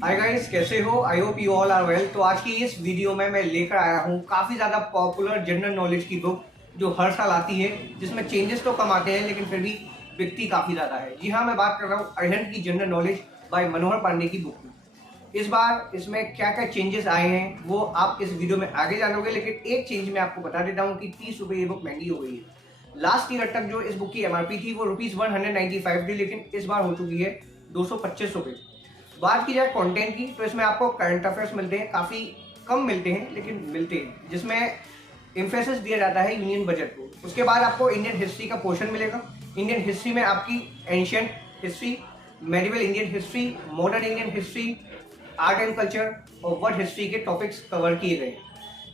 हाय guys, कैसे हो? I hope you all are well. तो आज की इस वीडियो में मैं लेकर आया हूँ काफ़ी ज़्यादा पॉपुलर जनरल नॉलेज की बुक जो हर साल आती है, जिसमें चेंजेस तो कम आते हैं लेकिन फिर भी बिकती काफ़ी ज़्यादा है। जी हाँ, मैं बात कर रहा हूँ अरिहंत की जनरल नॉलेज बाय मनोहर पांडे की बुक की। इस बार इसमें क्या क्या चेंजेस आए हैं वो आप इस वीडियो में आगे जानोगे, लेकिन एक चेंज मैं आपको बता देता हूँ कि 30 रुपये ये बुक महंगी हो गई है। लास्ट ईयर तक जो इस बुक की एमआरपी थी वो ₹195 थी, लेकिन इस बार हो चुकी है ₹225। बात की जाए कंटेंट की, तो इसमें आपको करंट अफेयर्स मिलते हैं, काफ़ी कम मिलते हैं लेकिन मिलते हैं, जिसमें इम्फेसिस दिया जाता है यूनियन बजट को। उसके बाद आपको इंडियन हिस्ट्री का पोर्शन मिलेगा। इंडियन हिस्ट्री में आपकी ancient history, medieval Indian history, modern Indian history, art and culture और वर्ल्ड हिस्ट्री के टॉपिक्स कवर किए गए।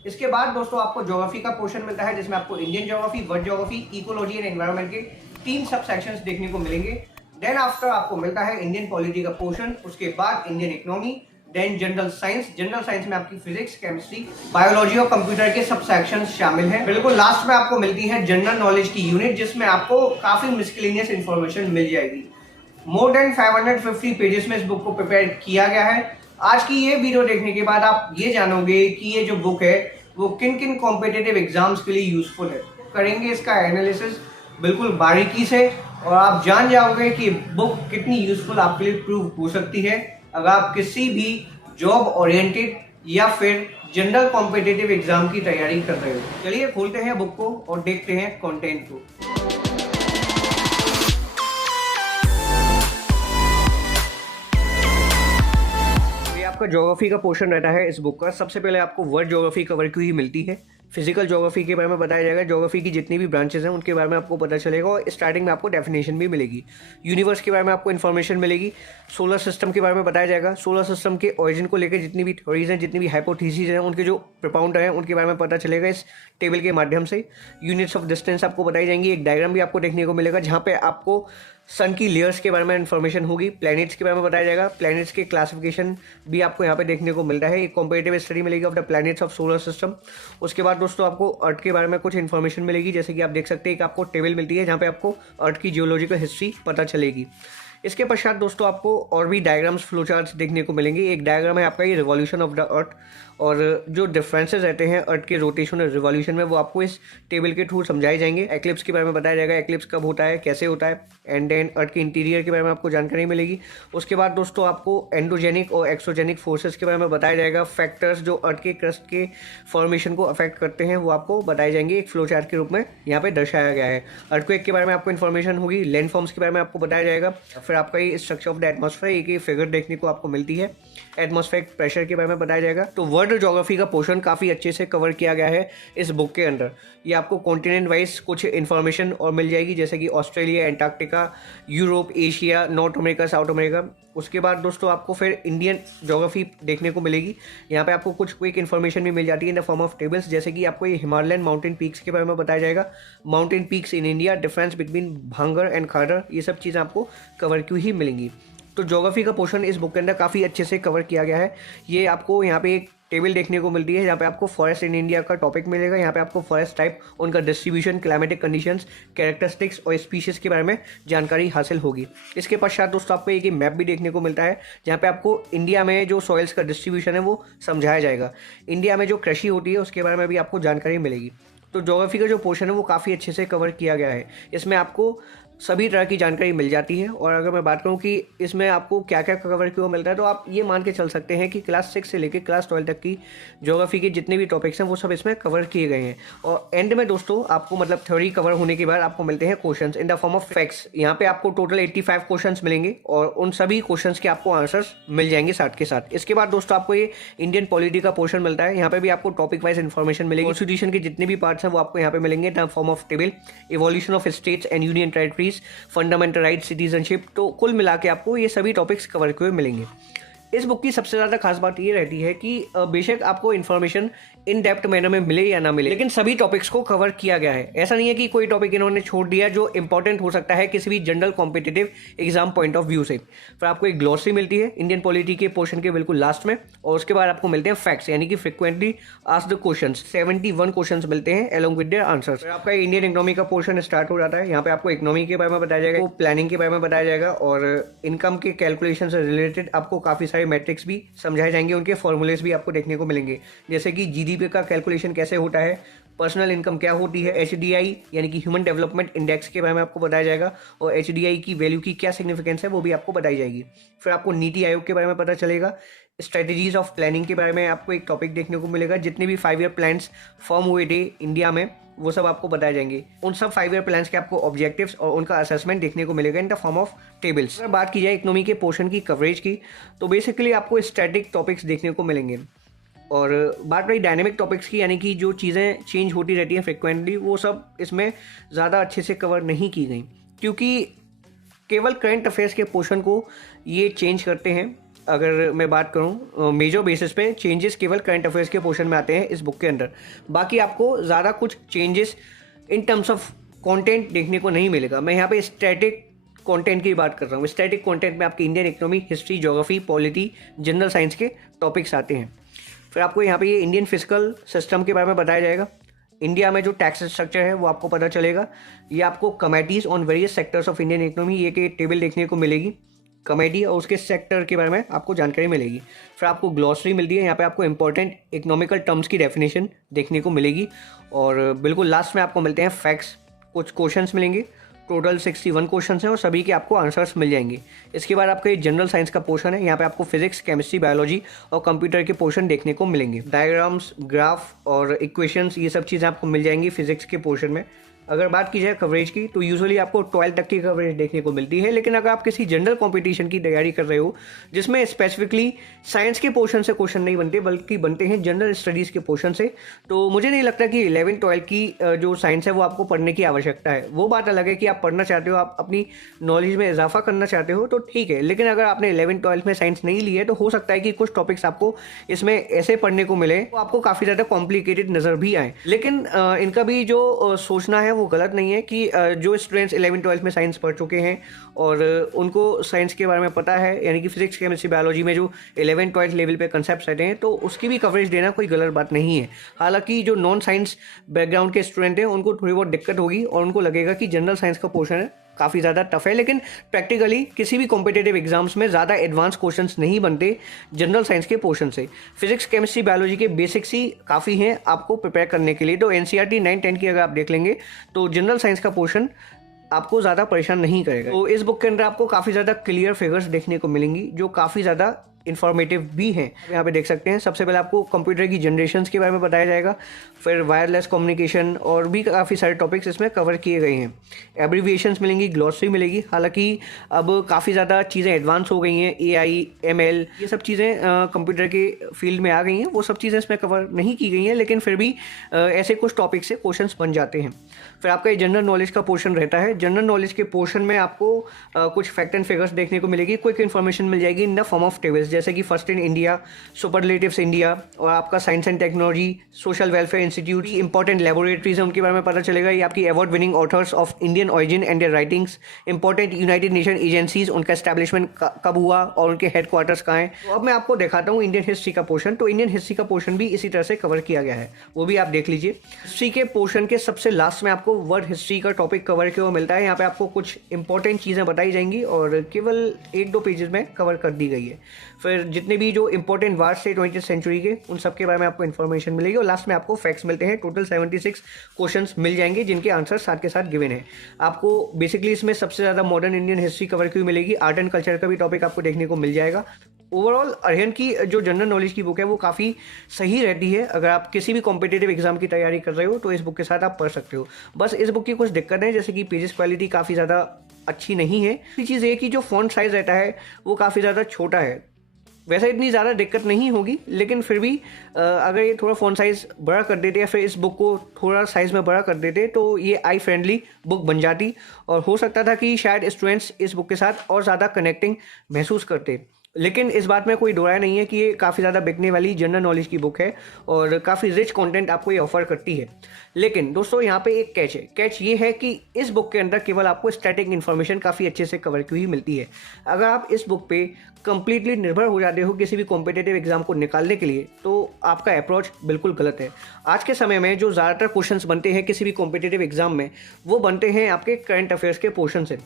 इसके बाद दोस्तों आपको ज्योग्राफी का पोर्शन मिलता है, जिसमें आपको Indian geography, world geography, ecology and environment के 3 सब सेक्शंस देखने को मिलेंगे। देन आफ्टर आपको मिलता है इंडियन पॉलिटी का पोर्शन, उसके बाद Indian economy, then general science. General science में आपकी फिजिक्स, केमिस्ट्री, बायोलॉजी और कंप्यूटर के सब सेक्शंस शामिल हैं। बिल्कुल लास्ट में आपको मिलती है जनरल नॉलेज की यूनिट, जिसमें आपको काफी मिसलेनियस इंफॉर्मेशन मिल जाएगी। मोर देन 550 पेजेस में इस बुक को प्रिपेयर किया गया है। आज की ये वीडियो देखने के बाद आप ये जानोगे कि ये जो बुक है वो किन किन कॉम्पिटिटिव एग्जाम्स के लिए यूजफुल है। करेंगे इसका एनालिसिस बिल्कुल बारीकी से और आप जान जाओगे कि बुक कितनी यूजफुल आपके लिए प्रूव हो सकती है अगर आप किसी भी जॉब ओरिएंटेड या फिर जनरल कॉम्पिटिटिव एग्जाम की तैयारी कर रहे हो। चलिए खोलते हैं बुक को और देखते हैं कंटेंट को। आपका ज्योग्राफी का पोर्शन रहता है इस बुक का। सबसे पहले आपको वर्ल्ड ज्योग्राफी कवर की ही मिलती है। फिजिकल ज्योग्राफी के बारे में बताया जाएगा। ज्योग्राफी की जितनी भी ब्रांचेस हैं उनके बारे में आपको पता चलेगा और स्टार्टिंग में आपको डेफिनेशन भी मिलेगी। यूनिवर्स के बारे में आपको इन्फॉर्मेशन मिलेगी। सोलर सिस्टम के बारे में बताया जाएगा। सोलर सिस्टम के ओरिजिन को लेकर जितनी भी थ्योरीज हैं, जितनी भी हाइपोथेसिस हैं, उनके जो प्रपोनेंट हैं उनके बारे में पता चलेगा इस टेबल के माध्यम से। यूनिट्स ऑफ डिस्टेंस आपको बताई जाएंगी। एक डायग्राम भी आपको देखने को मिलेगा जहाँ पे आपको सन की लेयर्स के बारे में इन्फॉर्मेशन होगी। प्लैनेट्स के बारे में बताया जाएगा। प्लैनेट्स के क्लासिफिकेशन भी आपको यहाँ पे देखने को मिलता है। एक कॉम्पेरेटिव स्टडी मिलेगी of the planets of solar system. उसके बाद दोस्तों आपको अर्थ के बारे में कुछ इन्फॉर्मेशन मिलेगी, जैसे कि आप देख सकते हैं कि आपको टेबल मिलती है जहाँ पे आपको अर्थ की जियोलॉजिकल हिस्ट्री पता चलेगी। इसके पश्चात दोस्तों आपको और भी डायग्राम्स, फ्लो चार्ट्स देखने को मिलेंगे। एक डायग्राम है आपका ये रिवॉल्यूशन ऑफ द अर्थ, और जो डिफरेंसेस रहते हैं अर्थ के रोटेशन और रिवॉल्यूशन में वो आपको इस टेबल के थ्रू समझाए जाएंगे। एक्लिप्स के बारे में बताया जाएगा, एक्लिप्स कब होता है, कैसे होता है, एंड देन अर्थ के इंटीरियर के बारे में आपको जानकारी मिलेगी। उसके बाद दोस्तों आपको एंडोजेनिक और एक्सोजेनिक फोर्सेस के बारे में बताया जाएगा। फैक्टर्स जो अर्थ के क्रस्ट के फॉर्मेशन को अफेक्ट करते हैं वो आपको बताए जाएंगे एक फ्लो चार्ट के रूप में यहाँ पे दर्शाया गया है। अर्थक्वेक के बारे में आपको इन्फॉर्मेशन होगी। लैंड फॉर्म्स के बारे में आपको बताया जाएगा। फिर आपका ये स्ट्रक्चर ऑफ द एटमॉस्फेयर, एक फिगर देखने को आपको मिलती है। एटमॉस्फेरिक प्रेशर के बारे में बताया जाएगा। तो वर्ल्ड ज्योग्राफी का पोर्शन काफ़ी अच्छे से कवर किया गया है इस बुक के अंदर। ये आपको कॉन्टिनेंट वाइज कुछ इन्फॉर्मेशन और मिल जाएगी, जैसे कि Australia, Antarctica, Europe, Asia, north America, south America. उसके बाद दोस्तों आपको फिर इंडियन ज्योग्राफी देखने को मिलेगी। यहाँ पे आपको कुछ क्विक इन्फॉर्मेशन भी मिल जाती है इन द फॉर्म ऑफ टेबल्स, जैसे कि आपको ये हिमालयन माउंटेन पीक्स के बारे में बताया जाएगा। Mountain peaks in India, difference between भांगर एंड खादर, ये सब चीज़ें आपको कवर की ही मिलेंगी। तो ज्योग्राफी का पोर्शन इस बुक के अंदर काफ़ी अच्छे से कवर किया गया है। ये आपको यहाँ पे एक टेबल देखने को मिलती है जहाँ पे आपको फॉरेस्ट इन इंडिया का टॉपिक मिलेगा। यहाँ पे आपको फॉरेस्ट टाइप, उनका डिस्ट्रीब्यूशन, क्लाइमेटिक कंडीशंस, कैरेक्टरिस्टिक्स और स्पीशीज़ के बारे में जानकारी हासिल होगी। इसके पश्चात दोस्तों आपको एक मैप भी देखने को मिलता है जहाँ पे आपको इंडिया में जो सॉइल्स का डिस्ट्रीब्यूशन है वो समझाया जाएगा। इंडिया में जो कृषि होती है उसके बारे में भी आपको जानकारी मिलेगी। तो ज्योग्राफी का जो पोर्शन है वो काफ़ी अच्छे से कवर किया गया है। इसमें आपको सभी तरह की जानकारी मिल जाती है। और अगर मैं बात करूं कि इसमें आपको क्या क्या कवर क्यों मिलता है, तो आप ये मान के चल सकते हैं कि क्लास 6 से लेकर क्लास 12 तक की ज्योग्राफी के जितने भी टॉपिक्स हैं वो सब इसमें कवर किए गए हैं। और एंड में दोस्तों आपको मतलब थ्योरी कवर होने के बाद आपको मिलते हैं questions in the form of facts. यहाँ पे आपको टोटल 85 क्वेश्चंस मिलेंगे और उन सभी क्वेश्चंस के आपको आंसर्स मिल जाएंगे साथ के साथ। इसके बाद दोस्तों आपको ये इंडियन पॉलिटी का पोर्शन मिलता है। यहाँ पे भी आपको टॉपिक वाइज इन्फॉर्मेशन मिलेगी। कॉन्स्टिट्यूशन के जितने भी पार्ट्स हैं वो आपको यहाँ पे मिलेंगे इन the form of table. Evolution of states and union territories, fundamental right, citizenship, तो कुल मिला के आपको ये सभी टॉपिक्स कवर हुए मिलेंगे। इस बुक की सबसे ज़्यादा खास बात ये रहती है कि बेशक आपको इन्फॉर्मेशन इन डेप्थ मैनर में मिले या ना मिले, लेकिन सभी टॉपिक्स को कवर किया गया है। ऐसा नहीं है कि कोई टॉपिक इन्होंने छोड़ दिया जो इंपॉर्टेंट हो सकता है किसी भी general competitive exam point of view से। फिर आपको एक ग्लॉसरी मिलती है इंडियन पॉलिटी के पोर्शन के बिल्कुल लास्ट में, और उसके बाद आपको मिलते हैं फैक्ट्स यानी कि फ्रिक्वेंटली आस्क्ड क्वेश्चंस। 71 क्वेश्चंस मिलते हैं अलोंग विद देयर आंसर्स। फिर आपका इंडियन इकोनॉमी का पोर्शन स्टार्ट हो जाता है। यहाँ पे आपको इकोनॉमी के बारे में बताया जाएगा, प्लानिंग के बारे में बताया जाएगा, और इनकम के कैलकुलेशन से रिलेटेड आपको काफ़ी सारे मैट्रिक्स भी समझाए जाएंगे, उनके फॉर्मूलेस भी आपको देखने को मिलेंगे, जैसे कि जीडीपी का कैलकुलेशन कैसे होता है, पर्सनल इनकम क्या होती है, एचडीआई यानी कि ह्यूमन डेवलपमेंट इंडेक्स के बारे में आपको बताया जाएगा, और एचडीआई की वैल्यू की क्या सिग्निफिकेंस है वो भी आपको बताई जाएगी। फिर आपको नीति आयोग के बारे में पता चलेगा, स्ट्रेटजीज ऑफ प्लानिंग के बारे में आपको एक टॉपिक देखने को मिलेगा, जितने भी 5 ईयर प्लान्स फॉर्म हुए थे इंडिया में वो सब आपको बताए जाएंगे। उन सब 5 ईयर प्लान्स के आपको ऑब्जेक्टिव्स और उनका असेसमेंट देखने को मिलेगा इन द फॉर्म ऑफ टेबल्स। अगर बात की जाए इकोनॉमी के पोर्शन की कवरेज की, तो बेसिकली आपको स्टैटिक टॉपिक्स देखने को मिलेंगे, और बात रही डायनेमिक टॉपिक्स की यानी कि जो चीज़ें चेंज होती रहती हैं फ्रिक्वेंटली, वो सब इसमें ज़्यादा अच्छे से कवर नहीं की गई, क्योंकि केवल करंट अफेयर्स के पोर्शन को ये चेंज करते हैं। अगर मैं बात करूं मेजर बेसिस पे चेंजेस केवल करंट अफेयर्स के पोर्शन में आते हैं इस बुक के अंदर। बाकी आपको ज़्यादा कुछ changes in terms of content देखने को नहीं मिलेगा। मैं यहाँ पे स्टैटिक कंटेंट की बात कर रहा हूँ। स्टैटिक कंटेंट में आपकी Indian economy, history, geography, polity, general science के टॉपिक्स आते हैं। फिर आपको यहाँ पे ये इंडियन फिजिकल सिस्टम के बारे में बताया जाएगा, इंडिया में जो टैक्स स्ट्रक्चर है वो आपको पता चलेगा। ये आपको committees on various sectors of Indian economy ये के टेबल देखने को मिलेगी, कमेटी और उसके सेक्टर के बारे में आपको जानकारी मिलेगी। फिर आपको ग्लॉसरी मिलती है, यहाँ पे आपको इंपॉर्टेंट इकोनॉमिकल टर्म्स की डेफिनेशन देखने को मिलेगी, और बिल्कुल लास्ट में आपको मिलते हैं फैक्ट्स। कुछ क्वेश्चंस मिलेंगे, टोटल 61 क्वेश्चंस हैं और सभी के आपको आंसर्स मिल जाएंगे। इसके बाद आपका ये जनरल साइंस का पोर्शन है, यहाँ पे आपको फिजिक्स, केमिस्ट्री, बायोलॉजी और कंप्यूटर के पोर्शन देखने को मिलेंगे। डायग्राम्स, ग्राफ और इक्वेशंस ये सब चीज़ें आपको मिल जाएंगी फिजिक्स के पोर्शन में। अगर बात की जाए कवरेज की, तो यूजुअली आपको 12 तक की कवरेज देखने को मिलती है, लेकिन अगर आप किसी जनरल कंपटीशन की तैयारी कर रहे हो जिसमें स्पेसिफिकली साइंस के पोर्शन से क्वेश्चन नहीं बनते बल्कि बनते हैं जनरल स्टडीज़ के पोर्शन से, तो मुझे नहीं लगता कि 11-12 की जो साइंस है वो आपको पढ़ने की आवश्यकता है। वो बात अलग है कि आप पढ़ना चाहते हो, आप अपनी नॉलेज में इजाफा करना चाहते हो तो ठीक है, लेकिन अगर आपने 11-12 में साइंस नहीं ली है तो हो सकता है कि कुछ टॉपिक्स आपको इसमें ऐसे पढ़ने को मिले तो आपको काफ़ी ज़्यादा कॉम्प्लिकेटेड नज़र भी आए। लेकिन इनका भी जो सोचना है वो गलत नहीं है कि जो स्टूडेंट्स 11-12 में साइंस पढ़ चुके हैं और उनको साइंस के बारे में पता है, यानी कि फिजिक्स, केमिस्ट्री, बायोलॉजी में जो 11-12 लेवल पे कंसेप्ट रहते हैं, तो उसकी भी कवरेज देना कोई गलत बात नहीं है। हालांकि जो नॉन साइंस बैकग्राउंड के स्टूडेंट हैं उनको थोड़ी बहुत दिक्कत होगी और उनको लगेगा कि जनरल साइंस का पोर्शन है काफ़ी ज़्यादा टफ है, लेकिन प्रैक्टिकली किसी भी कॉम्पिटेटिव एग्जाम्स में ज़्यादा एडवांस क्वेश्चंस नहीं बनते जनरल साइंस के पोर्शन से। फिजिक्स, केमिस्ट्री, बायोलॉजी के बेसिक्स ही काफ़ी हैं आपको प्रिपेयर करने के लिए। तो एनसीईआरटी 9-10 की अगर आप देख लेंगे तो जनरल साइंस का पोर्शन आपको ज़्यादा परेशान नहीं करेगा। तो इस बुक के अंदर आपको काफ़ी ज़्यादा क्लियर फिगर्स देखने को मिलेंगी जो काफ़ी ज़्यादा इन्फॉर्मेटिव भी हैं। यहाँ पे देख सकते हैं, सबसे पहले आपको कंप्यूटर की जनरेशन्स के बारे में बताया जाएगा, फिर वायरलेस कम्युनिकेशन और भी काफ़ी सारे टॉपिक्स इसमें कवर किए गए हैं। एब्रीविएशंस मिलेंगी, ग्लॉसरी मिलेगी। हालांकि अब काफ़ी ज़्यादा चीज़ें एडवांस हो गई हैं, AI, ML ये सब चीज़ें कंप्यूटर के फील्ड में आ गई हैं, वो सब चीज़ें इसमें कवर नहीं की गई हैं, लेकिन फिर भी ऐसे कुछ टॉपिक से क्वेश्चन बन जाते हैं। फिर आपका ये जनरल नॉलेज का पोर्शन रहता है। जनरल नॉलेज के पोर्शन में आपको कुछ फैक्ट एंड फिगर्स देखने को मिलेगी, क्विक इन्फॉर्मेशन मिल जाएगी in the form of tables, जैसे कि first in India, superlatives India और आपका science and technology, social welfare institute, important laboratories हैं उनके बारे में पता चलेगा। ये आपकी award winning authors of Indian origin and their writings, important United Nation agencies, उनका एस्टैब्लिशमेंट कब हुआ और उनके हेडक्वार्टर्स कहाँ हैं। तो अब मैं आपको दिखाता हूँ इंडियन हिस्ट्री का पोर्शन। तो इंडियन हिस्ट्री का पोर्शन भी इसी तरह से कवर किया गया है, वो भी आप देख लीजिए। हिस्ट्री के पोर्शन के सबसे लास्ट में आपको वर्ल्ड हिस्ट्री का टॉपिक कवर किया हुआ मिलता है। यहाँ पे आपको कुछ इंपॉर्टेंट चीज़ें बताई जाएंगी और केवल 1-2 पेजेस में कवर कर दी गई है। फिर जितने भी जो इंपॉर्टेंट वार्स थे 20th सेंचुरी के, उन सब के बारे में आपको इन्फॉर्मेशन मिलेगी और लास्ट में आपको फैक्ट्स मिलते हैं। टोटल 76 क्वेश्चंस मिल जाएंगे जिनके आंसर साथ के साथ गिवन है। आपको बेसिकली इसमें सबसे ज़्यादा मॉडर्न इंडियन हिस्ट्री कवर की हुई मिलेगी। आर्ट एंड कल्चर का भी टॉपिक आपको देखने को मिल जाएगा। ओवरऑल अरिहंत की जो जनरल नॉलेज की बुक है वो काफ़ी सही रहती है। अगर आप किसी भी कॉम्पिटेटिव एग्जाम की तैयारी कर रहे हो तो इस बुक के साथ आप पढ़ सकते हो। बस इस बुक की कुछ दिक्कत है, जैसे कि पेजेस क्वालिटी काफ़ी ज़्यादा अच्छी नहीं है। दूसरी चीज़ ये कि जो फॉन्ट साइज़ रहता है वो काफ़ी ज़्यादा छोटा है। वैसे इतनी ज़्यादा दिक्कत नहीं होगी, लेकिन फिर भी अगर ये थोड़ा फ़ॉन्ट साइज़ बड़ा कर देते या फिर इस बुक को थोड़ा साइज़ में बड़ा कर देते तो ये आई फ्रेंडली बुक बन जाती और हो सकता था कि शायद स्टूडेंट्स इस बुक के साथ और ज़्यादा कनेक्टिंग महसूस करते। लेकिन इस बात में कोई दो राय नहीं है कि ये काफ़ी ज़्यादा बिकने वाली जनरल नॉलेज की बुक है और काफ़ी रिच कंटेंट आपको ये ऑफर करती है। लेकिन दोस्तों यहाँ पे एक कैच है। कैच ये है कि इस बुक के अंदर केवल आपको स्टैटिक इन्फॉर्मेशन काफ़ी अच्छे से कवर की हुई मिलती है। अगर आप इस बुक पे कंप्लीटली निर्भर हो जाते हो किसी भी कॉम्पिटिटिव एग्जाम को निकालने के लिए, तो आपका अप्रोच बिल्कुल गलत है। आज के समय में जो ज़्यादातर क्वेश्चंस बनते हैं किसी भी कॉम्पिटिटिव एग्जाम में, वो बनते हैं आपके करंट अफेयर्स के पोर्शन से।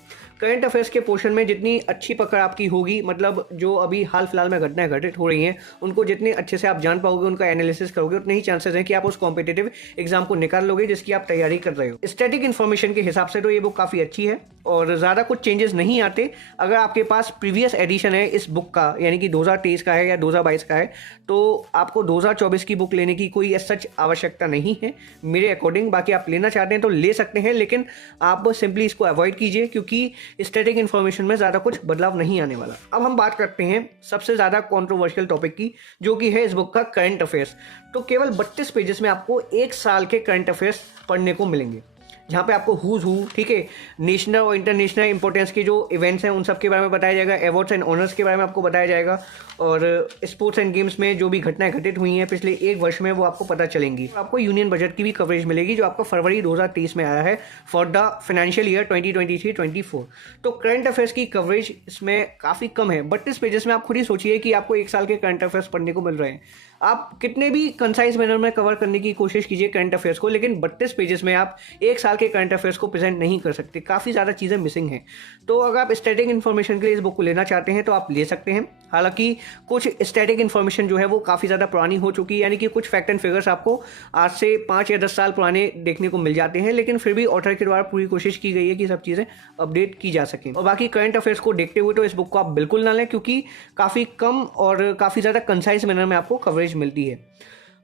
करंट अफेयर्स के पोर्शन में जितनी अच्छी पकड़ आपकी होगी, मतलब जो अभी हाल फिलहाल में घटनाएं घटित हो रही हैं उनको जितने अच्छे से आप जान पाओगे, उनका एनालिसिस करोगे, उतने ही चांसेस हैं कि आप उस कॉम्पिटिटिव एग्जाम को निकाल लोगे जिसकी आप तैयारी कर रहे हो। स्टैटिक इन्फॉर्मेशन के हिसाब से तो ये बुक काफ़ी अच्छी है और ज़्यादा कुछ चेंजेस नहीं आते। अगर आपके पास प्रीवियस एडिशन है इस बुक का, यानी कि 2023 का है या 2022 का है, तो आपको 2024 की बुक लेने की कोई सच आवश्यकता नहीं है मेरे अकॉर्डिंग। बाकी आप लेना चाहते हैं तो ले सकते हैं, लेकिन आप सिंपली इसको अवॉइड कीजिए क्योंकि स्टैटिक इन्फॉर्मेशन में ज़्यादा कुछ बदलाव नहीं आने वाला। अब हम बात करते हैं सबसे ज़्यादा कॉन्ट्रोवर्शियल टॉपिक की, जो कि है इस बुक का करंट अफेयर्स। तो केवल 32 पेजेस में आपको एक साल के करंट अफेयर्स पढ़ने को मिलेंगे, जहाँ पे आपको हुज हु, ठीक है, नेशनल और इंटरनेशनल इंपॉर्टेंस के जो इवेंट्स हैं उन सब के बारे में बताया जाएगा, अवार्ड्स एंड ऑनर्स के बारे में आपको बताया जाएगा, और स्पोर्ट्स एंड गेम्स में जो भी घटनाएं घटित हुई हैं पिछले एक वर्ष में वो आपको पता चलेंगी। आपको यूनियन बजट की भी कवरेज मिलेगी जो आपको फरवरी 2023 में आया है फॉर द फाइनेंशियल ईयर 2023-24। तो करंट अफेयर्स की कवरेज इसमें काफ़ी कम है। 32 पेजेस में आप खुद ही सोचिए कि आपको एक साल के करंट अफेयर्स पढ़ने को मिल रहे हैं। आप कितने भी कंसाइज मैनर में कवर करने की कोशिश कीजिए करंट अफेयर्स को, लेकिन 32 पेजेस में आप एक साल के करंट अफेयर्स को प्रेजेंट नहीं कर सकते। काफ़ी ज़्यादा चीज़ें मिसिंग हैं। तो अगर आप स्टैटिक इन्फॉर्मेशन के लिए इस बुक को लेना चाहते हैं तो आप ले सकते हैं। हालांकि कुछ स्टैटिक इन्फॉर्मेशन जो है वो काफ़ी ज़्यादा पुरानी हो चुकी है, यानी कि कुछ फैक्ट एंड फिगर्स आपको आज से 5 या 10 साल पुराने देखने को मिल जाते हैं, लेकिन फिर भी ऑथर के द्वारा पूरी कोशिश की गई है कि सब चीज़ें अपडेट की जा सकें। और बाकी करंट अफेयर्स को देखते हुए तो इस बुक को आप बिल्कुल ना लें, क्योंकि काफ़ी कम और काफ़ी ज़्यादा कंसाइज मैनर में आपको कवरेज मिलती है।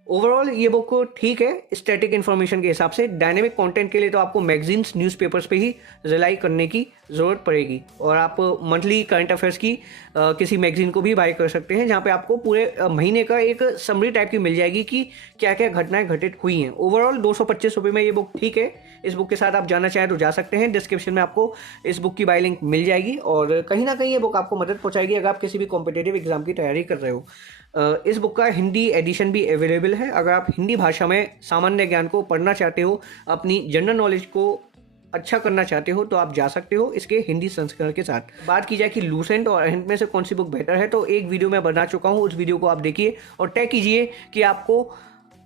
ओवरऑल ये बुक ठीक है स्टैटिक इन्फॉर्मेशन के हिसाब से। डायनेमिक कंटेंट के लिए तो आपको मैगजीन्स, न्यूज़पेपर्स पे ही रिलाई करने की ज़रूरत पड़ेगी, और आप मंथली करंट अफेयर्स की किसी मैगजीन को भी बाय कर सकते हैं, जहाँ पे आपको पूरे महीने का एक समरी टाइप की मिल जाएगी कि क्या क्या घटनाएं घटित हुई हैं। ओवरऑल 225 रुपये में ये बुक ठीक है। इस बुक के साथ आप जाना चाहें तो जा सकते हैं। डिस्क्रिप्शन में आपको इस बुक की बाय लिंक मिल जाएगी, और कहीं ना कहीं ये बुक आपको मदद पहुँचाएगी अगर आप किसी भी कॉम्पिटेटिव एग्जाम की तैयारी कर रहे हो। इस बुक का हिंदी एडिशन भी अवेलेबल है। अगर आप हिंदी भाषा में सामान्य ज्ञान को पढ़ना चाहते हो, अपनी जनरल नॉलेज को अच्छा करना चाहते हो, तो आप जा सकते हो इसके हिंदी संस्करण के साथ। बात की जाए कि लूसेंट और अहिंट में से कौन सी बुक बेहतर है, तो एक वीडियो मैं बना चुका हूँ, उस वीडियो को आप देखिए और तय कीजिए कि आपको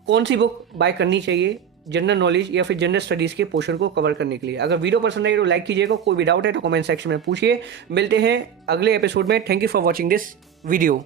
कौन सी बुक बाय करनी चाहिए जनरल नॉलेज या फिर जनरल स्टडीज़ के पोर्शन को कवर करने के लिए। अगर वीडियो पसंद आई तो लाइक कीजिएगा। कोई भी डाउट है तो कमेंट सेक्शन में पूछिए। मिलते हैं अगले एपिसोड में। Thank you for watching this video.